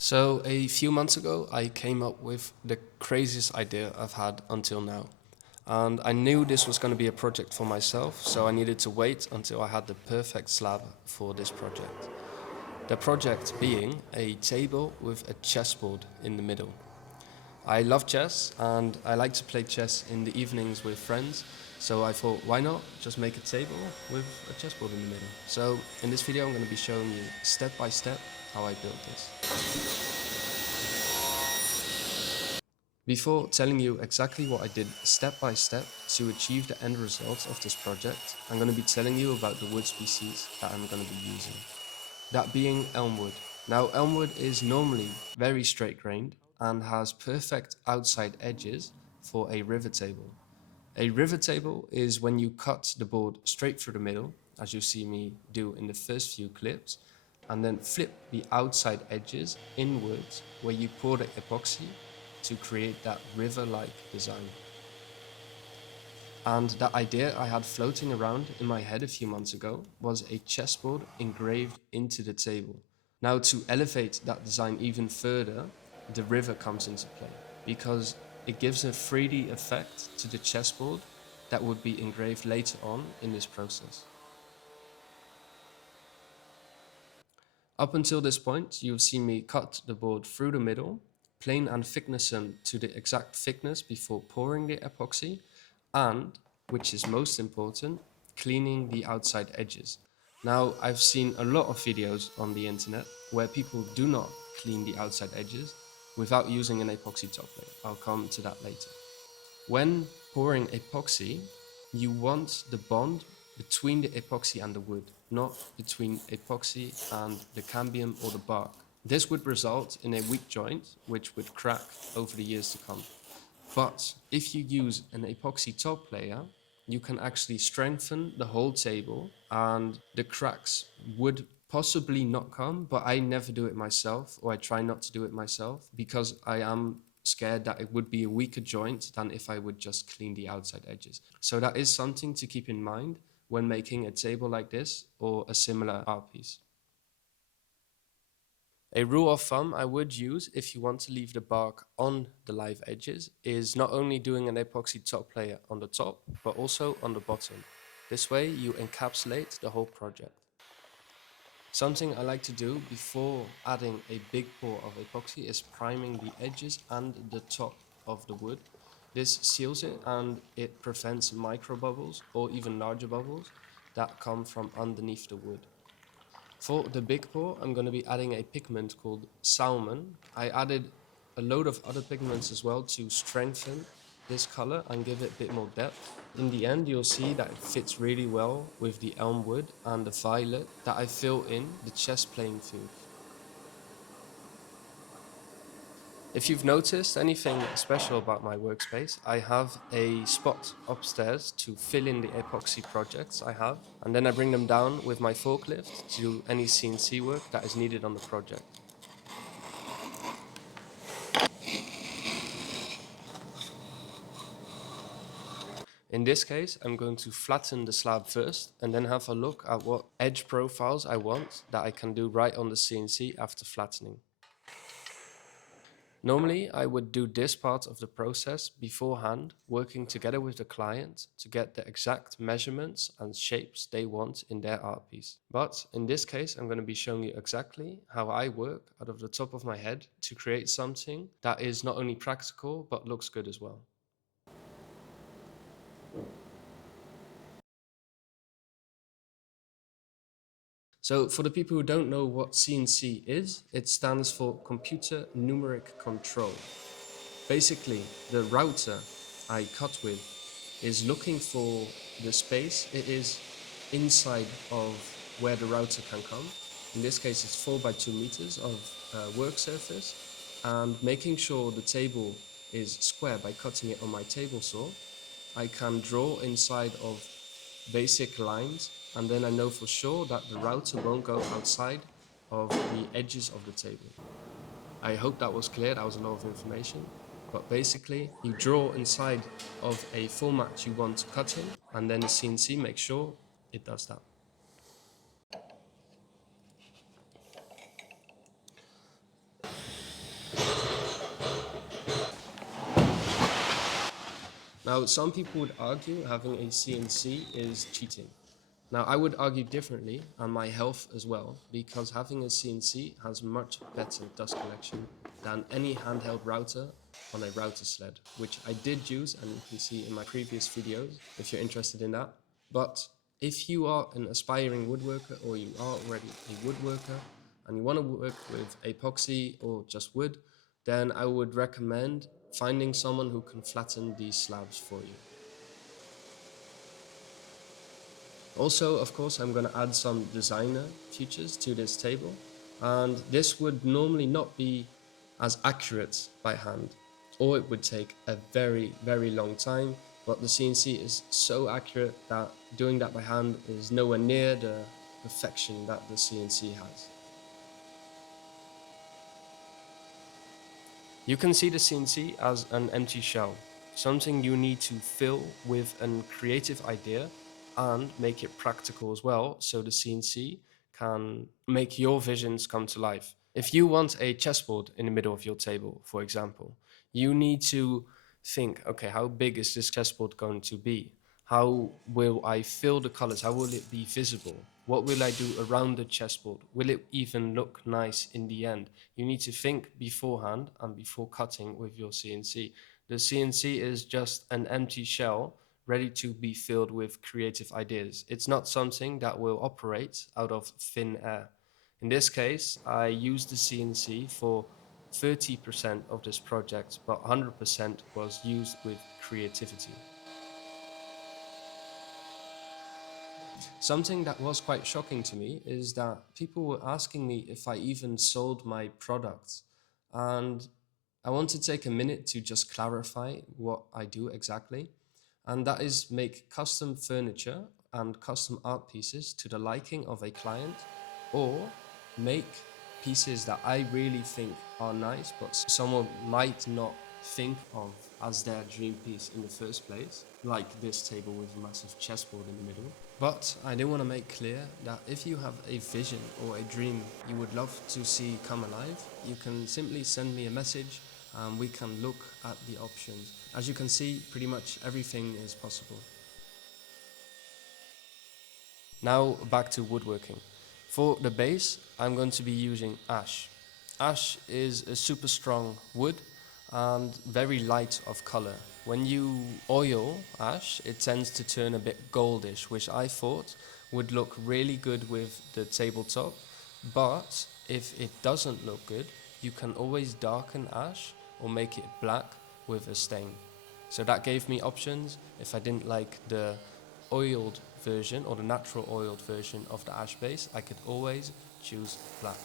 So a few months ago, I came up with the craziest idea I've had until now. And I knew this was going to be a project for myself, so I needed to wait until I had the perfect slab for this project. The project being a table with a chessboard in the middle. I love chess and I like to play chess in the evenings with friends, so I thought, why not just make a table with a chessboard in the middle? So in this video I'm going to be showing you step by step how I built this. Before telling you exactly what I did step by step to achieve the end result of this project, I'm going to be telling you about the wood species that I'm going to be using. That being elm wood. Now elm wood is normally very straight grained and has perfect outside edges for a rivet table. A rivet table is when you cut the board straight through the middle, as you see me do in the first few clips, and then flip the outside edges inwards where you pour the epoxy to create that river-like design. And that idea I had floating around in my head a few months ago was a chessboard engraved into the table. Now to elevate that design even further, the river comes into play because it gives a 3D effect to the chessboard that would be engraved later on in this process. Up until this point, you've seen me cut the board through the middle, plane and thickness them to the exact thickness before pouring the epoxy, and, which is most important, cleaning the outside edges. Now, I've seen a lot of videos on the internet where people do not clean the outside edges without using an epoxy top layer. I'll come to that later. When pouring epoxy, you want the bond between the epoxy and the wood, not between epoxy and the cambium or the bark. This would result in a weak joint, which would crack over the years to come. But if you use an epoxy top layer, you can actually strengthen the whole table and the cracks would possibly not come, but I never do it myself, or I try not to do it myself because I am scared that it would be a weaker joint than if I would just clean the outside edges. So that is something to keep in mind when making a table like this or a similar art piece. A rule of thumb I would use if you want to leave the bark on the live edges is not only doing an epoxy top layer on the top, but also on the bottom. This way you encapsulate the whole project. Something I like to do before adding a big pour of epoxy is priming the edges and the top of the wood. This seals it and it prevents micro bubbles or even larger bubbles that come from underneath the wood. For the big pour, I'm going to be adding a pigment called salmon. I added a load of other pigments as well to strengthen this color and give it a bit more depth. In the end, you'll see that it fits really well with the elm wood and the violet that I fill in the chess playing field. If you've noticed anything special about my workspace, I have a spot upstairs to fill in the epoxy projects I have, and then I bring them down with my forklift to do any CNC work that is needed on the project. In this case, I'm going to flatten the slab first and then have a look at what edge profiles I want that I can do right on the CNC after flattening. Normally, I would do this part of the process beforehand, working together with the client to get the exact measurements and shapes they want in their art piece. But in this case, I'm going to be showing you exactly how I work out of the top of my head to create something that is not only practical, but looks good as well. So for the people who don't know what CNC is, it stands for Computer Numeric Control. Basically, the router I cut with is looking for the space it is inside of where the router can come. In this case, it's 4 by 2 meters of work surface, and making sure the table is square by cutting it on my table saw. I can draw inside of basic lines, and then I know for sure that the router won't go outside of the edges of the table. I hope that was clear. That was a lot of information. But basically, you draw inside of a format you want to cut in, and then the CNC makes sure it does that. Now, some people would argue having a CNC is cheating. Now, I would argue differently, and my health as well, because having a CNC has much better dust collection than any handheld router on a router sled, which I did use, and you can see in my previous videos if you're interested in that. But if you are an aspiring woodworker, or you are already a woodworker and you want to work with epoxy or just wood, then I would recommend finding someone who can flatten these slabs for you. Also, of course, I'm going to add some designer features to this table, and this would normally not be as accurate by hand, or it would take a very, very long time, but the CNC is so accurate that doing that by hand is nowhere near the perfection that the CNC has. You can see the CNC as an empty shell, something you need to fill with a creative idea and make it practical as well, so the CNC can make your visions come to life. If you want a chessboard in the middle of your table, for example, you need to think, okay, how big is this chessboard going to be? How will I fill the colors? How will it be visible? What will I do around the chessboard? Will it even look nice in the end? You need to think beforehand and before cutting with your CNC. The CNC is just an empty shell ready to be filled with creative ideas. It's not something that will operate out of thin air. In this case, I used the CNC for 30% of this project, but 100% was used with creativity. Something that was quite shocking to me is that people were asking me if I even sold my products. And I want to take a minute to just clarify what I do exactly. And that is make custom furniture and custom art pieces to the liking of a client, or make pieces that I really think are nice, but someone might not think of as their dream piece in the first place, like this table with a massive chessboard in the middle. But I do want to make clear that if you have a vision or a dream you would love to see come alive, you can simply send me a message and we can look at the options. As you can see, pretty much everything is possible. Now back to woodworking. For the base, I'm going to be using ash. Ash is a super strong wood and very light of color. When you oil ash, it tends to turn a bit goldish, which I thought would look really good with the tabletop. But if it doesn't look good, you can always darken ash or make it black with a stain. So that gave me options. If I didn't like the oiled version or the natural oiled version of the ash base, I could always choose black.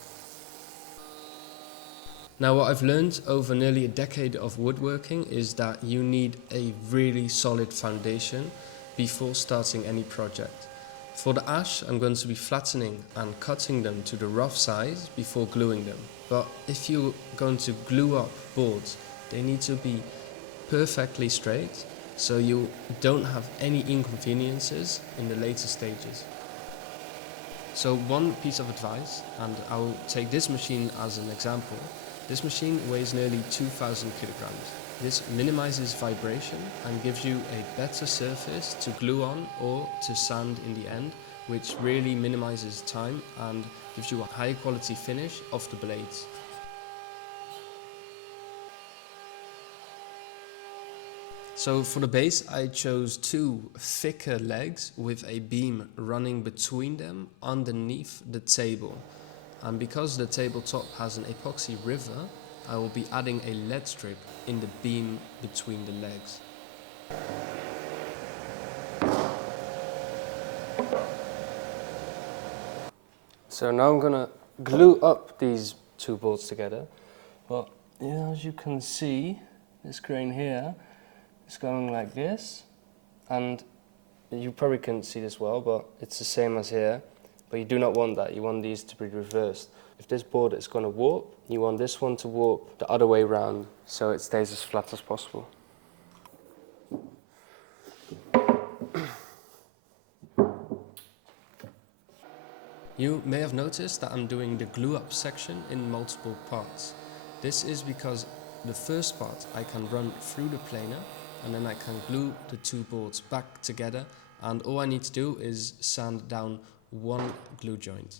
Now, what I've learned over nearly a decade of woodworking is that you need a really solid foundation before starting any project. For the ash, I'm going to be flattening and cutting them to the rough size before gluing them. But if you're going to glue up boards, they need to be perfectly straight, so you don't have any inconveniences in the later stages. So one piece of advice, and I'll take this machine as an example. This machine weighs nearly 2,000 kilograms. This minimizes vibration and gives you a better surface to glue on or to sand in the end, which really minimizes time and gives you a high quality finish of the blades. So for the base, I chose two thicker legs with a beam running between them underneath the table. And because the tabletop has an epoxy river, I will be adding a lead strip in the beam between the legs. So now I'm gonna glue up these two boards together. But as you can see, this grain here is going like this, and you probably couldn't see this well, but it's the same as here. But you do not want that, you want these to be reversed. If this board is going to warp, you want this one to warp the other way around, so it stays as flat as possible. You may have noticed that I'm doing the glue up section in multiple parts. This is because the first part I can run through the planer, and then I can glue the two boards back together, and all I need to do is sand down one glue joint.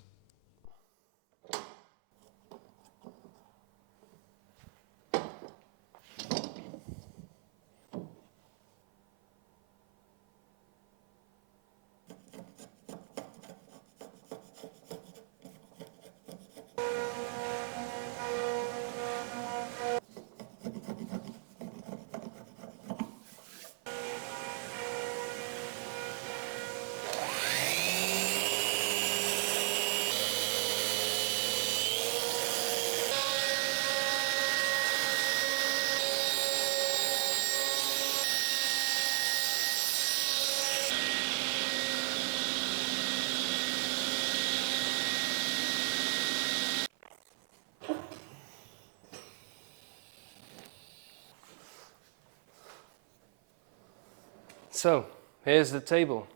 So here's the table,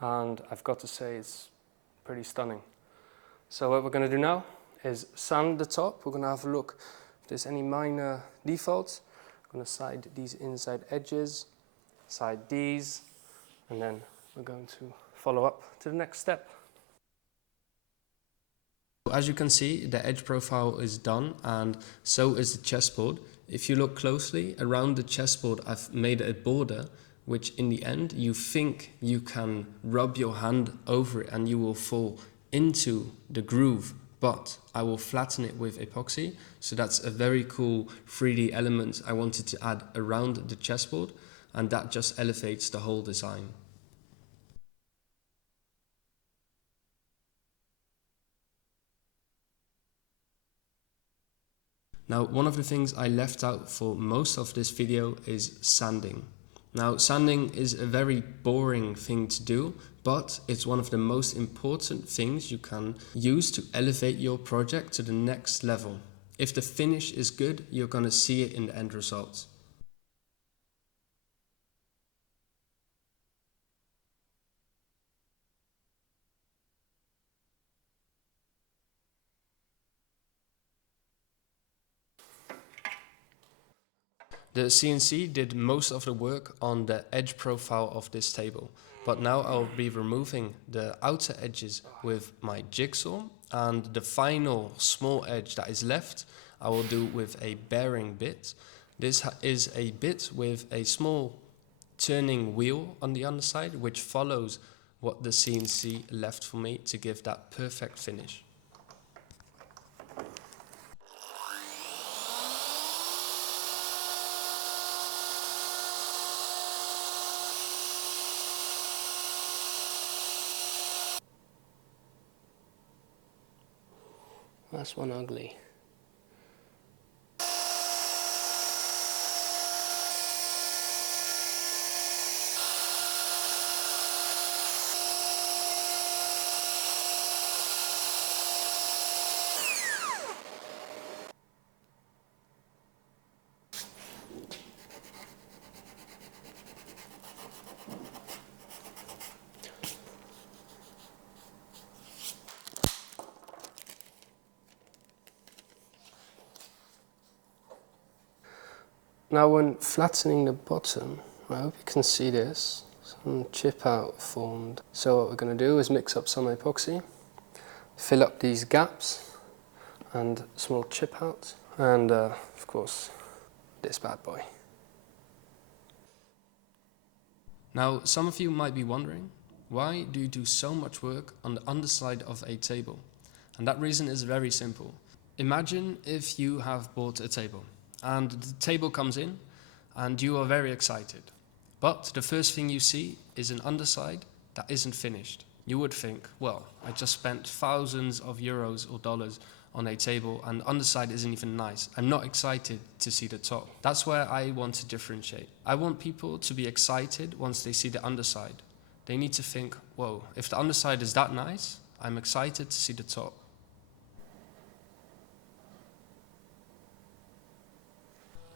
and I've got to say it's pretty stunning. So what we're going to do now is sand the top. We're going to have a look if there's any minor defaults. I'm going to side these inside edges, side these, and then we're going to follow up to the next step. As you can see, the edge profile is done, and so is the chessboard. If you look closely around the chessboard, I've made a border which in the end you think you can rub your hand over it and you will fall into the groove, but I will flatten it with epoxy. So that's a very cool 3D element I wanted to add around the chessboard, and that just elevates the whole design. Now, one of the things I left out for most of this video is sanding. Now, sanding is a very boring thing to do, but it's one of the most important things you can use to elevate your project to the next level. If the finish is good, you're going to see it in the end result. The CNC did most of the work on the edge profile of this table, but now I'll be removing the outer edges with my jigsaw, and the final small edge that is left I will do with a bearing bit. This is a bit with a small turning wheel on the underside, which follows what the CNC left for me to give that perfect finish. That's one ugly. Now when flattening the bottom, I hope you can see this, some chip out formed. So what we're going to do is mix up some epoxy, fill up these gaps and small chip out, and of course this bad boy. Now some of you might be wondering, why do you do so much work on the underside of a table? And that reason is very simple. Imagine if you have bought a table, and the table comes in and you are very excited, but the first thing you see is an underside that isn't finished. You would think, well, I just spent thousands of euros or dollars on a table and the underside isn't even nice. I'm not excited to see the top. That's where I want to differentiate. I want people to be excited once they see the underside. They need to think, whoa, if the underside is that nice, I'm excited to see the top.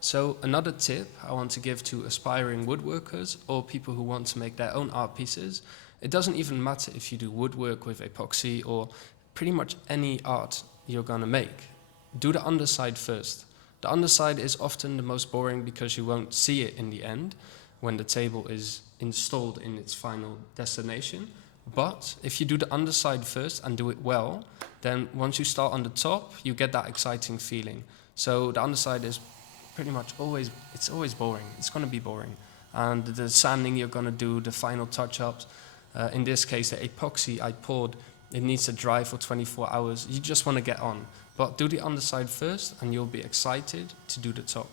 So another tip I want to give to aspiring woodworkers or people who want to make their own art pieces, it doesn't even matter if you do woodwork with epoxy or pretty much any art you're gonna make. Do the underside first. The underside is often the most boring because you won't see it in the end when the table is installed in its final destination. But if you do the underside first and do it well, then once you start on the top, you get that exciting feeling. So the underside is pretty much always boring. It's going to be boring. And the sanding you're going to do, the final touch-ups, in this case the epoxy I poured, it needs to dry for 24 hours. You just want to get on. But do the underside first and you'll be excited to do the top.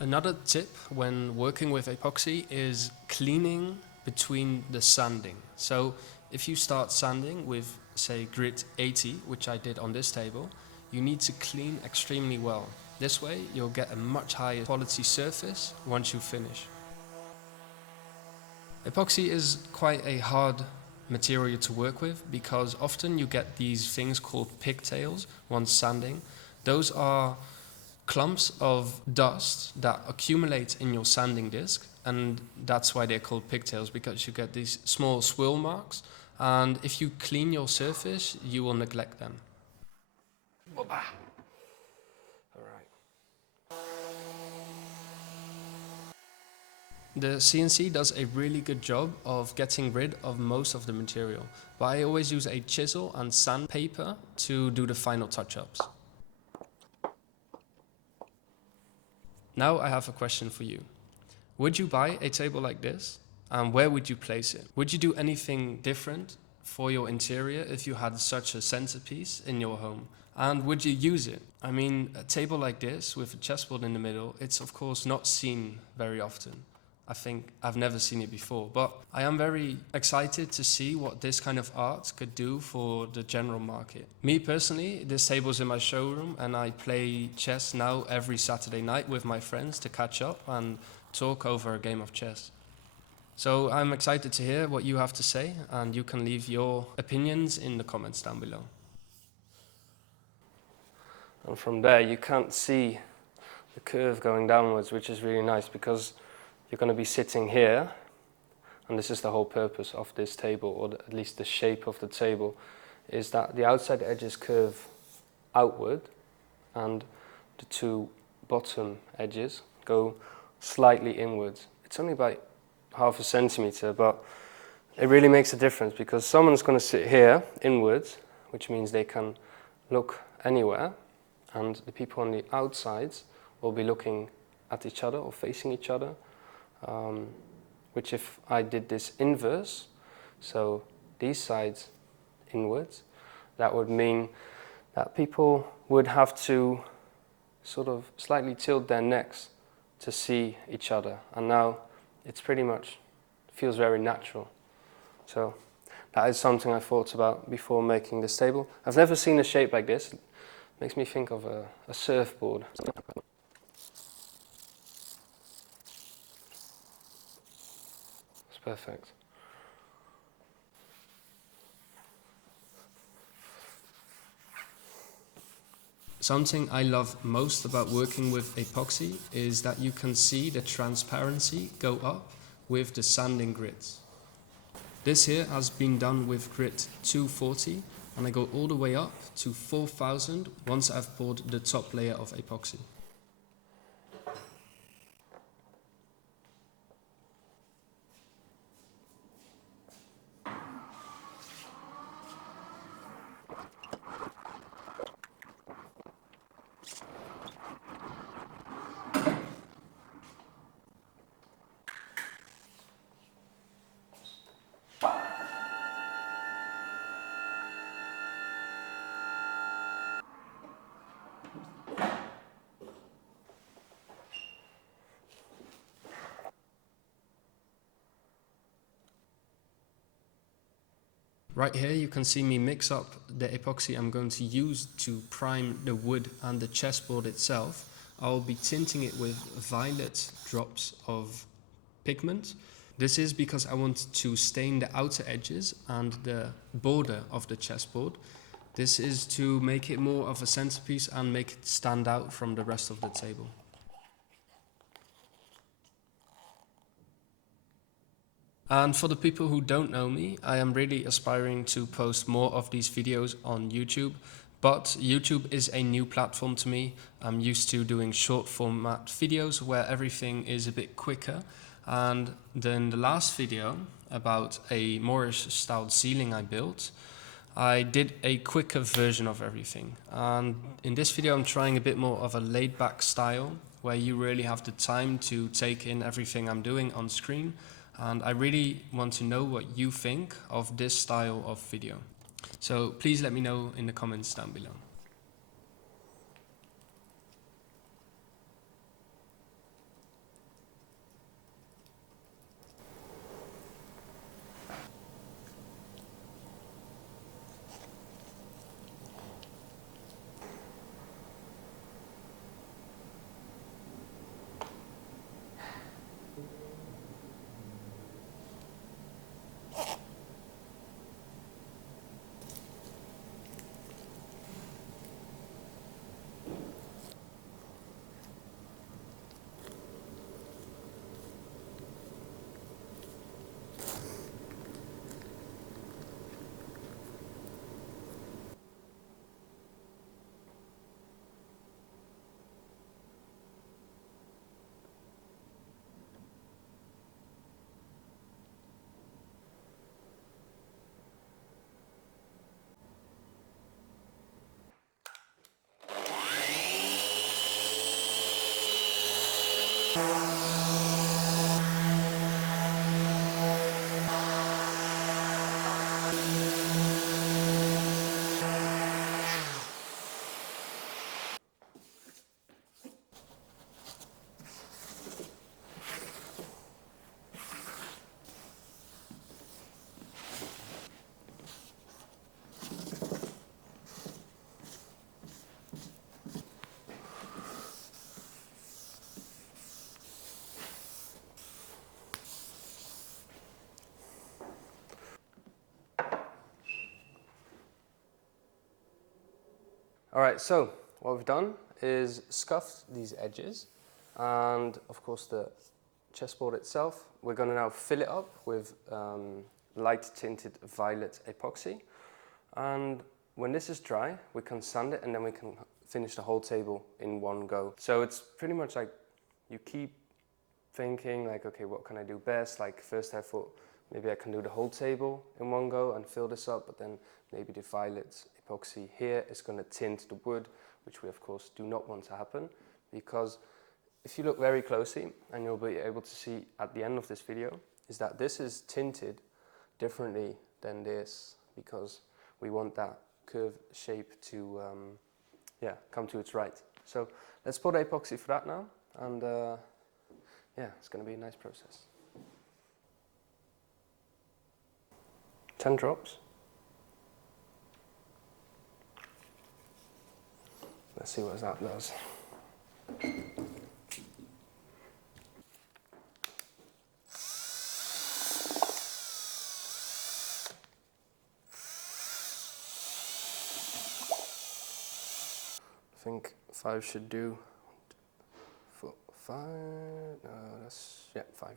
Another tip when working with epoxy is cleaning between the sanding. So if you start sanding with, say, grit 80, which I did on this table, you need to clean extremely well. This way you'll get a much higher quality surface once you finish. Epoxy is quite a hard material to work with because often you get these things called pigtails once sanding. Those are clumps of dust that accumulate in your sanding disc, and that's why they're called pigtails, because you get these small swirl marks, and if you clean your surface you will neglect them. The CNC does a really good job of getting rid of most of the material, but I always use a chisel and sandpaper to do the final touch-ups. Now I have a question for you. Would you buy a table like this? And where would you place it? Would you do anything different for your interior if you had such a centerpiece in your home? And would you use it? I mean, a table like this with a chessboard in the middle, it's of course not seen very often. I think I've never seen it before, but I am very excited to see what this kind of art could do for the general market. Me personally, this table's in my showroom and I play chess now every Saturday night with my friends to catch up and talk over a game of chess. So I'm excited to hear what you have to say, and you can leave your opinions in the comments down below. And from there you can't see the curve going downwards, which is really nice because you're going to be sitting here, and this is the whole purpose of this table, or at least the shape of the table, is that the outside edges curve outward and the two bottom edges go slightly inwards. It's only by half a centimeter, but it really makes a difference because someone's going to sit here inwards, which means they can look anywhere, and the people on the outsides will be looking at each other or facing each other. Which if I did this inverse, so these sides inwards, that would mean that people would have to sort of slightly tilt their necks to see each other. And now it's pretty much feels very natural. So that is something I thought about before making this table. I've never seen a shape like this. It makes me think of a surfboard. Perfect. Something I love most about working with epoxy is that you can see the transparency go up with the sanding grits. This here has been done with grit 240, and I go all the way up to 4000 once I've poured the top layer of epoxy. Right here you can see me mix up the epoxy I'm going to use to prime the wood and the chessboard itself. I'll be tinting it with violet drops of pigment. This is because I want to stain the outer edges and the border of the chessboard. This is to make it more of a centerpiece and make it stand out from the rest of the table. And for the people who don't know me, I am really aspiring to post more of these videos on YouTube, But YouTube is a new platform to me. I'm used to doing short format videos where everything is a bit quicker. And then the last video about a Moorish styled ceiling I built, I did a quicker version of everything. And in this video I'm trying a bit more of a laid back style where you really have the time to take in everything I'm doing on screen. And I really want to know what you think of this style of video. So please let me know in the comments down below. Alright, so what we've done is scuffed these edges, and of course the chessboard itself. We're going to now fill it up with light tinted violet epoxy, and when this is dry we can sand it and then we can finish the whole table in one go. So it's pretty much like you keep thinking like, okay, what can I do best? Like first I thought maybe I can do the whole table in one go and fill this up, but then maybe the violet epoxy here is going to tint the wood, which we of course do not want to happen, because if you look very closely, and you'll be able to see at the end of this video, is that this is tinted differently than this, because we want that curved shape to come to its right. So let's pour the epoxy for that now, and yeah, it's going to be a nice process. 10 drops. Let's see what that does. I think 5 should do. 5, no, that's, yeah, 5.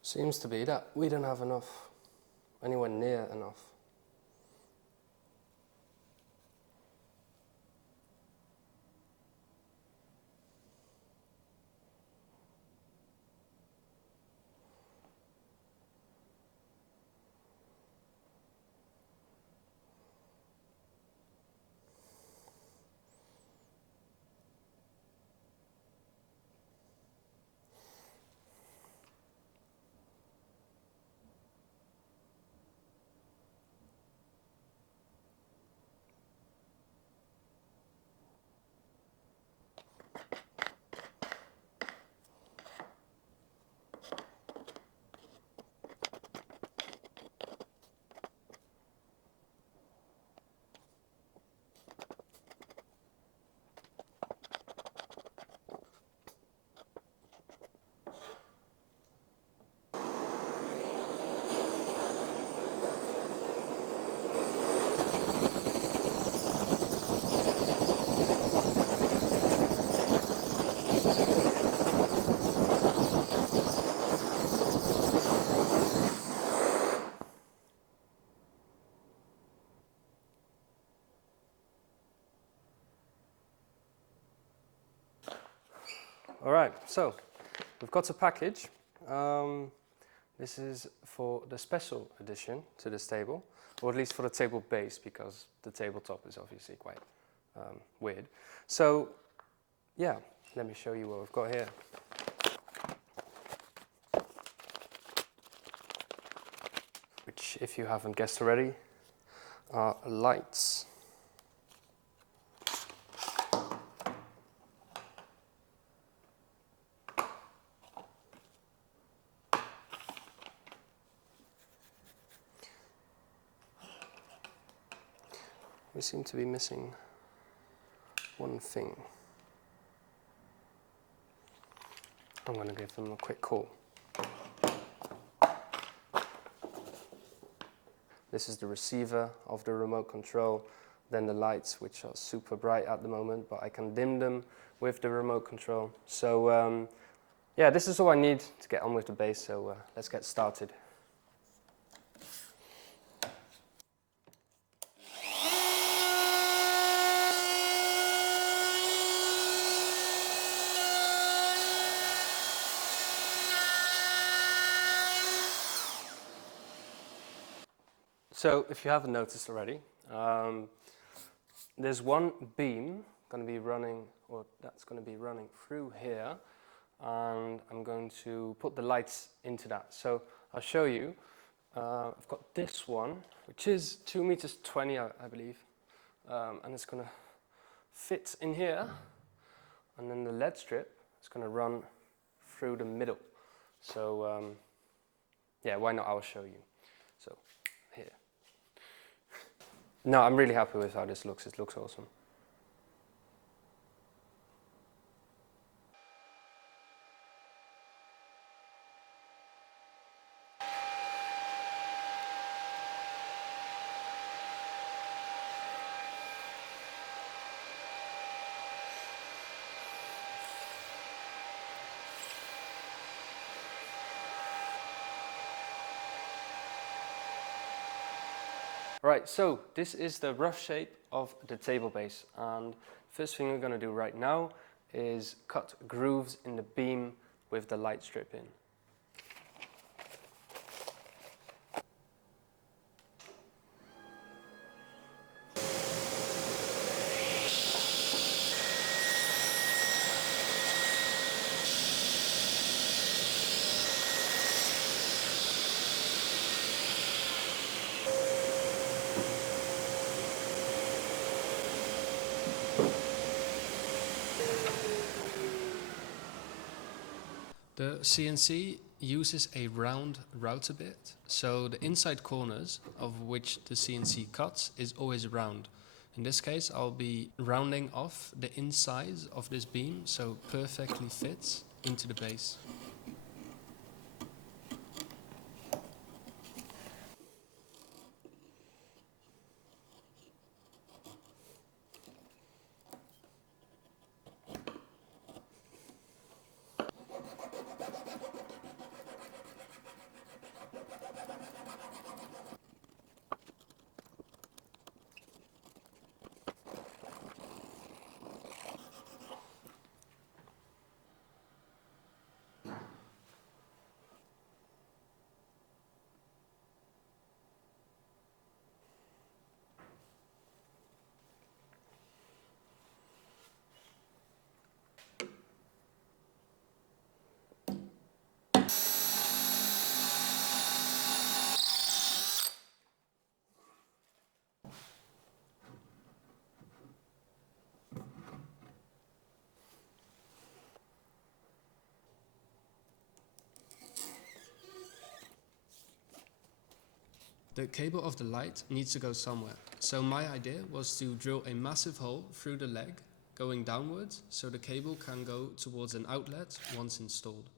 Seems to be that we don't have enough, anywhere near enough. so we've got a package. This is for the special edition to this table, or at least for the table base, because the tabletop is obviously quite weird. So yeah, let me show you what we've got here. Which, if you haven't guessed already, are lights. We seem to be missing one thing. I'm going to give them a quick call. This is the receiver of the remote control, then the lights, which are super bright at the moment, but I can dim them with the remote control. So yeah, this is all I need to get on with the base, so let's get started. So, if you haven't noticed already, there's one beam going to be running, or that's going to be running through here, and I'm going to put the lights into that. So, I'll show you. I've got this one, which is 2 meters 20, I believe, and it's going to fit in here, and then the LED strip is going to run through the middle. So, yeah, why not? I'll show you. So, here. No, I'm really happy with how this looks. It looks awesome. Right, so this is the rough shape of the table base, and first thing we're going to do right now is cut grooves in the beam with the light strip in. The CNC uses a round router bit, so the inside corners of which the CNC cuts is always round. In this case, I'll be rounding off the insides of this beam so it perfectly fits into the base. The cable of the light needs to go somewhere, so my idea was to drill a massive hole through the leg, going downwards, so the cable can go towards an outlet once installed.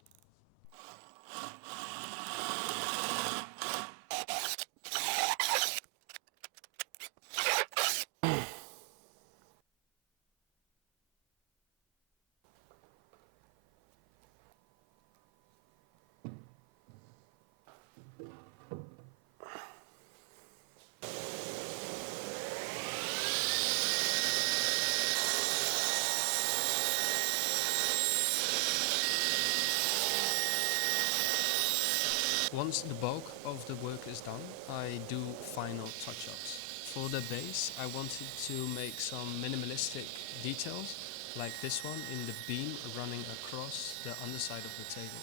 Once the bulk of the work is done, I do final touch-ups. For the base, I wanted to make some minimalistic details, like this one in the beam running across the underside of the table.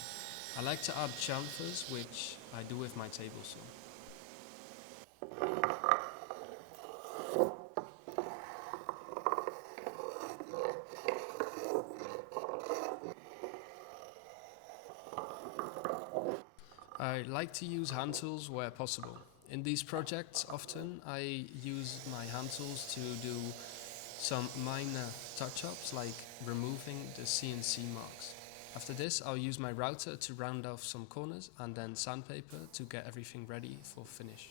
I like to add chamfers, which I do with my table saw. I like to use hand tools where possible. In these projects, often I use my hand tools to do some minor touch-ups, like removing the CNC marks. After this, I'll use my router to round off some corners and then sandpaper to get everything ready for finish.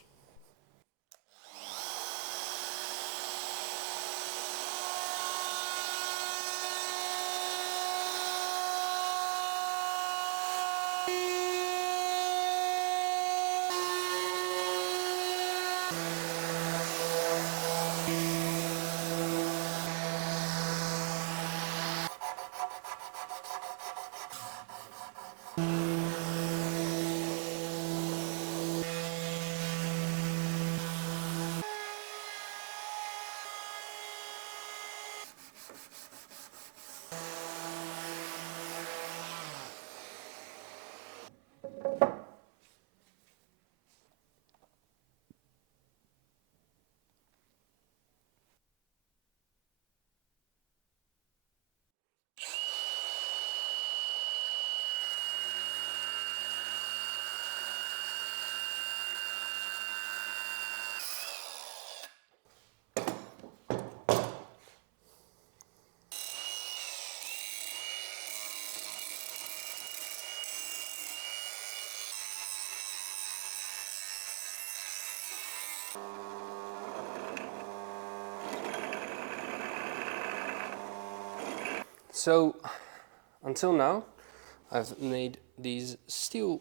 So, until now, I've made these steel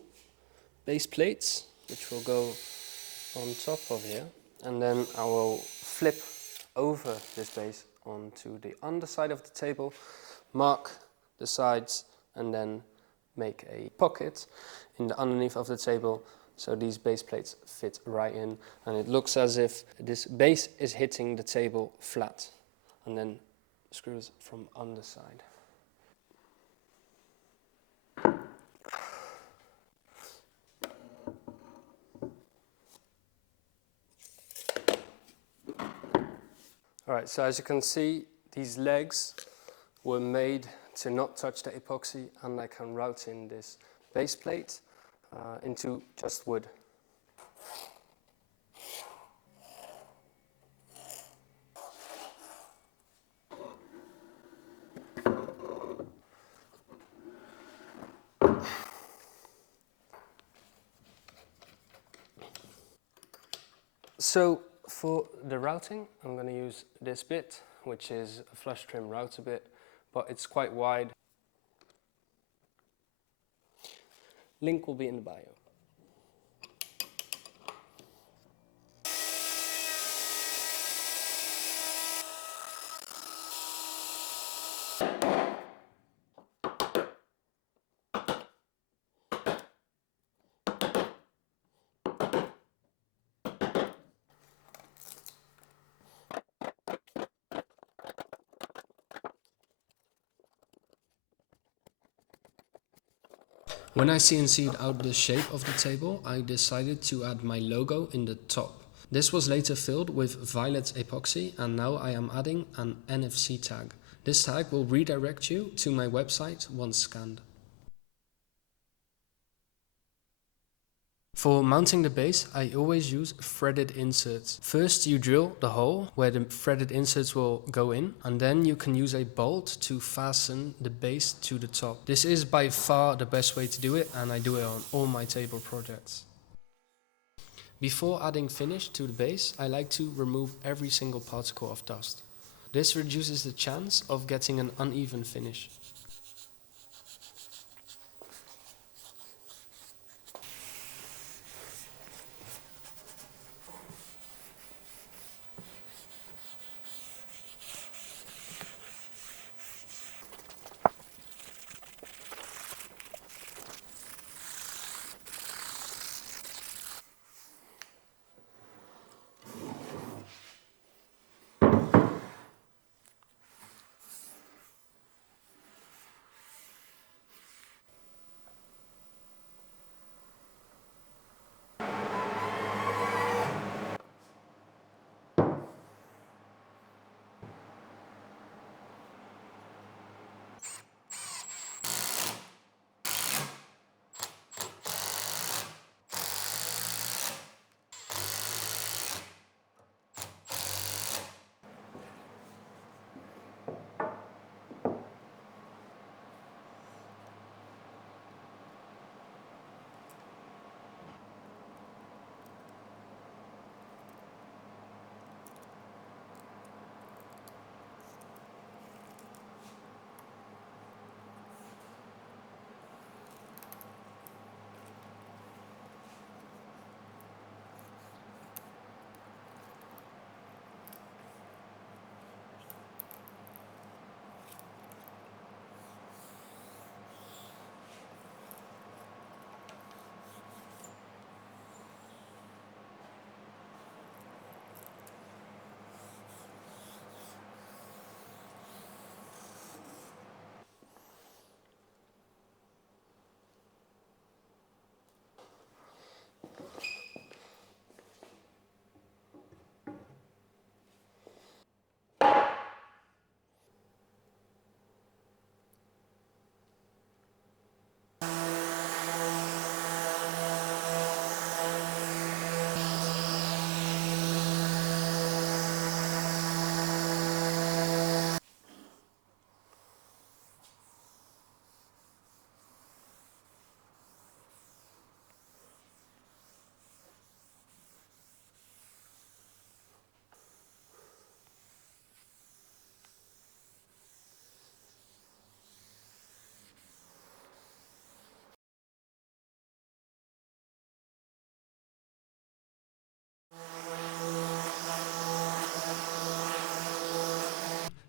base plates, which will go on top of here, and then I will flip over this base onto the underside of the table, mark the sides, and then make a pocket in the underneath of the table, so these base plates fit right in, and it looks as if this base is hitting the table flat, and then screws from underside. Alright, so as you can see, these legs were made to not touch the epoxy, and I can route in this base plate into just wood. So for the routing, I'm going to use this bit, which is a flush trim router bit, but it's quite wide. Link will be in the bio. When I CNC'd out the shape of the table, I decided to add my logo in the top. This was later filled with violet epoxy, and now I am adding an NFC tag. This tag will redirect you to my website once scanned. For mounting the base, I always use threaded inserts. First you drill the hole where the threaded inserts will go in, and then you can use a bolt to fasten the base to the top. This is by far the best way to do it, and I do it on all my table projects. Before adding finish to the base, I like to remove every single particle of dust. This reduces the chance of getting an uneven finish.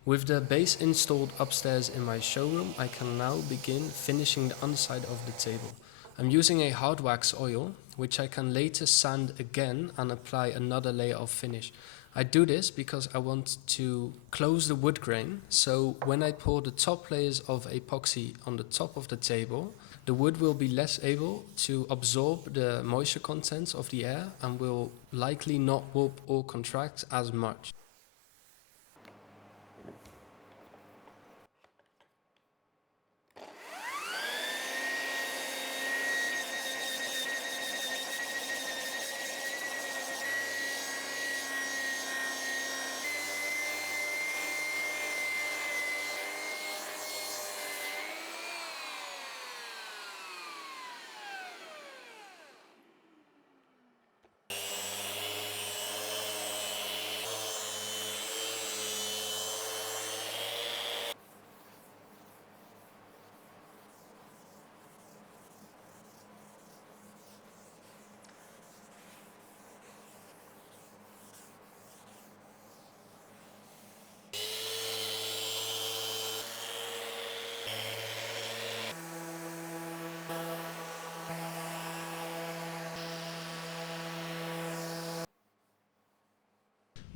With the base installed upstairs in my showroom, I can now begin finishing the underside of the table. I'm using a hard wax oil, which I can later sand again and apply another layer of finish. I do this because I want to close the wood grain, so when I pour the top layers of epoxy on the top of the table, the wood will be less able to absorb the moisture contents of the air and will likely not warp or contract as much.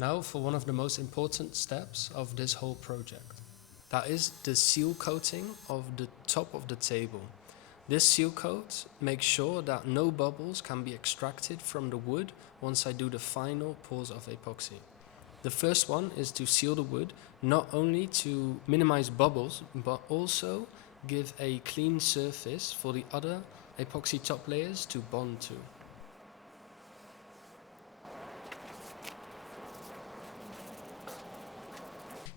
Now for one of the most important steps of this whole project. That is the seal coating of the top of the table. This seal coat makes sure that no bubbles can be extracted from the wood once I do the final pours of epoxy. The first one is to seal the wood, not only to minimize bubbles, but also give a clean surface for the other epoxy top layers to bond to.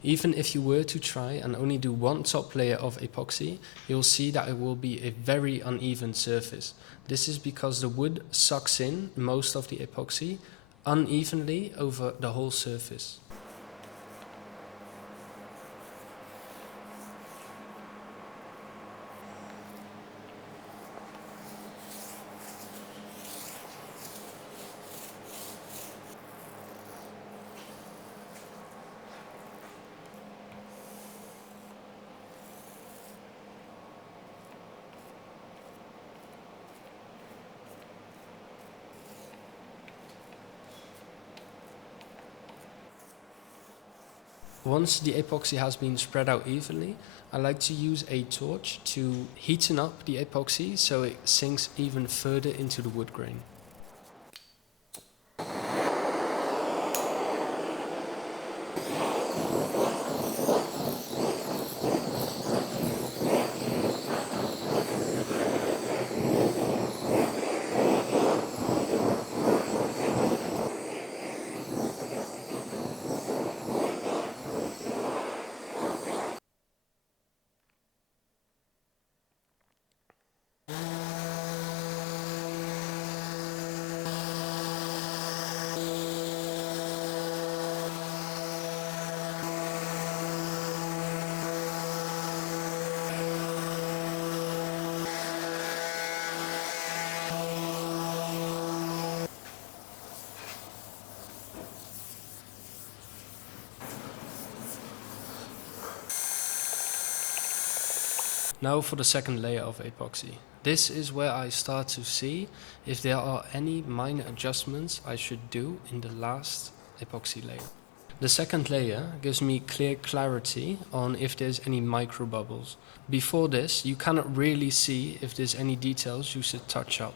Even if you were to try and only do one top layer of epoxy, you'll see that it will be a very uneven surface. This is because the wood sucks in most of the epoxy unevenly over the whole surface. Once the epoxy has been spread out evenly, I like to use a torch to heaten up the epoxy so it sinks even further into the wood grain. Now for the second layer of epoxy. This is where I start to see if there are any minor adjustments I should do in the last epoxy layer. The second layer gives me clear clarity on if there's any micro bubbles. Before this, you cannot really see if there's any details you should touch up.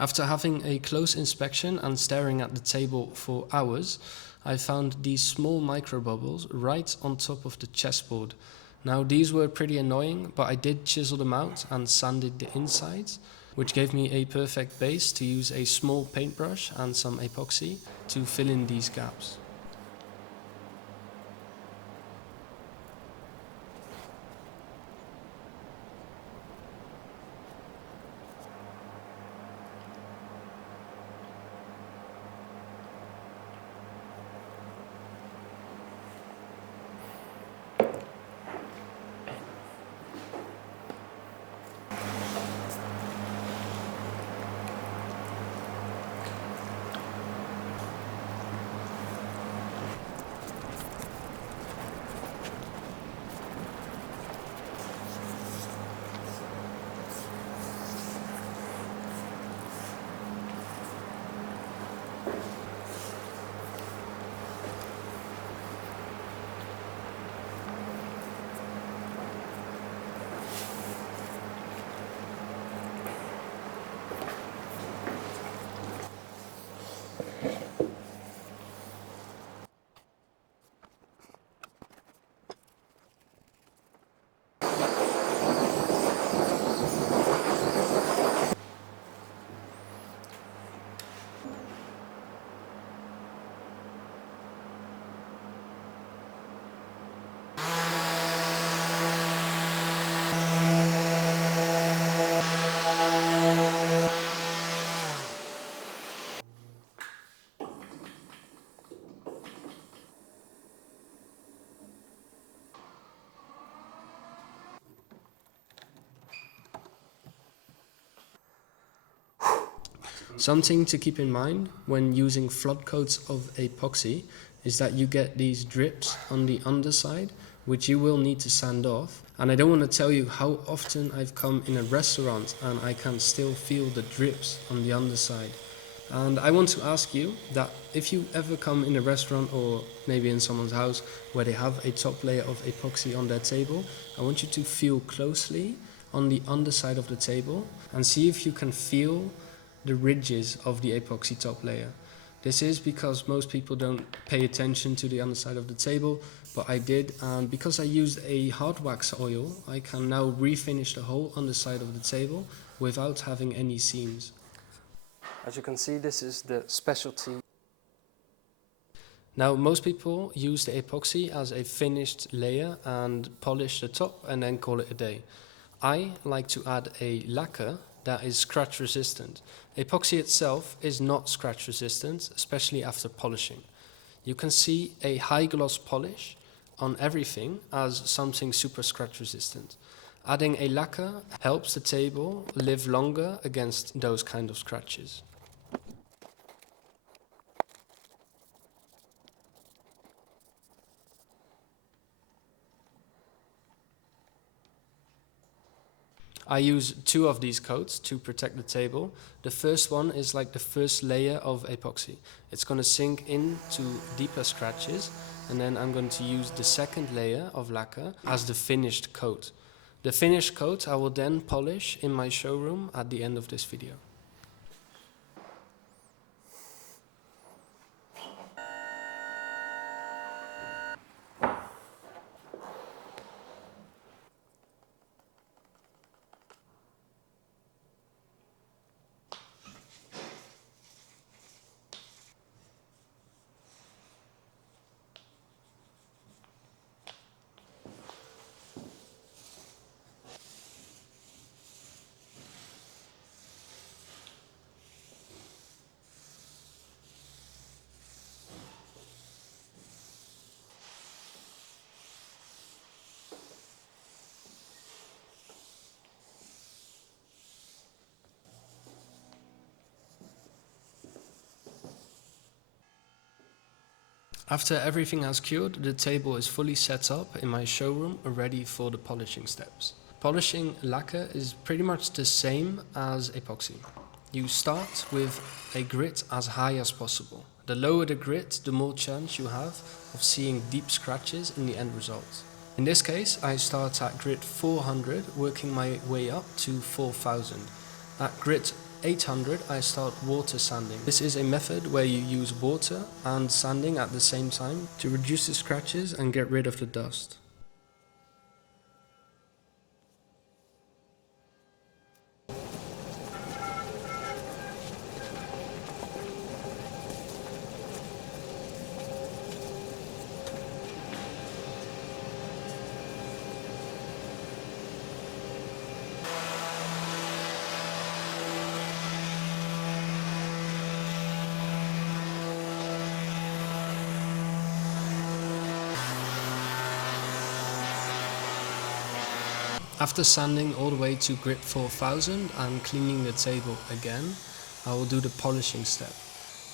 After having a close inspection and staring at the table for hours, I found these small micro bubbles right on top of the chessboard. Now these were pretty annoying, but I did chisel them out and sanded the insides, which gave me a perfect base to use a small paintbrush and some epoxy to fill in these gaps. Something to keep in mind when using flood coats of epoxy is that you get these drips on the underside, which you will need to sand off. And I don't want to tell you how often I've come in a restaurant and I can still feel the drips on the underside. And I want to ask you that if you ever come in a restaurant or maybe in someone's house where they have a top layer of epoxy on their table, I want you to feel closely on the underside of the table and see if you can feel the ridges of the epoxy top layer. This is because most people don't pay attention to the underside of the table, but I did, and because I used a hard wax oil, I can now refinish the whole underside of the table without having any seams. As you can see, this is the specialty. Now, most people use the epoxy as a finished layer and polish the top and then call it a day. I like to add a lacquer that is scratch resistant. Epoxy itself is not scratch resistant, especially after polishing. You can see a high gloss polish on everything as something super scratch resistant. Adding a lacquer helps the table live longer against those kind of scratches. I use 2 of these coats to protect the table. The first one is like the first layer of epoxy. It's going to sink into deeper scratches, and then I'm going to use the second layer of lacquer as the finished coat. The finished coat I will then polish in my showroom at the end of this video. After everything has cured, the table is fully set up in my showroom, ready for the polishing steps. Polishing lacquer is pretty much the same as epoxy. You start with a grit as high as possible. The lower the grit, the more chance you have of seeing deep scratches in the end result. In this case, I start at grit 400, working my way up to 4000. At grit 800 I start water sanding. This is a method where you use water and sanding at the same time to reduce the scratches and get rid of the dust. After sanding all the way to grit 4000 and cleaning the table again, I will do the polishing step.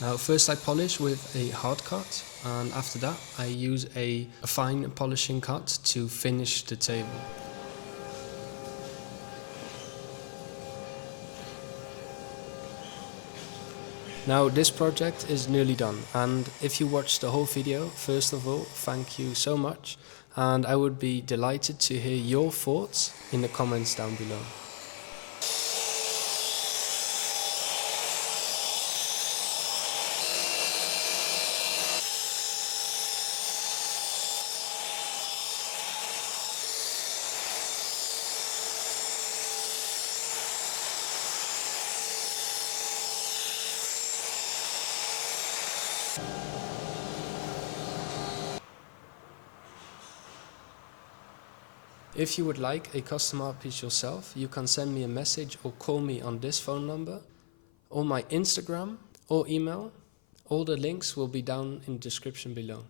Now first I polish with a hard cut, and after that I use a fine polishing cut to finish the table. Now this project is nearly done, and if you watched the whole video, first of all, thank you so much, and I would be delighted to hear your thoughts in the comments down below. If you would like a custom art piece yourself, you can send me a message or call me on this phone number, or my Instagram or email. All the links will be down in the description below.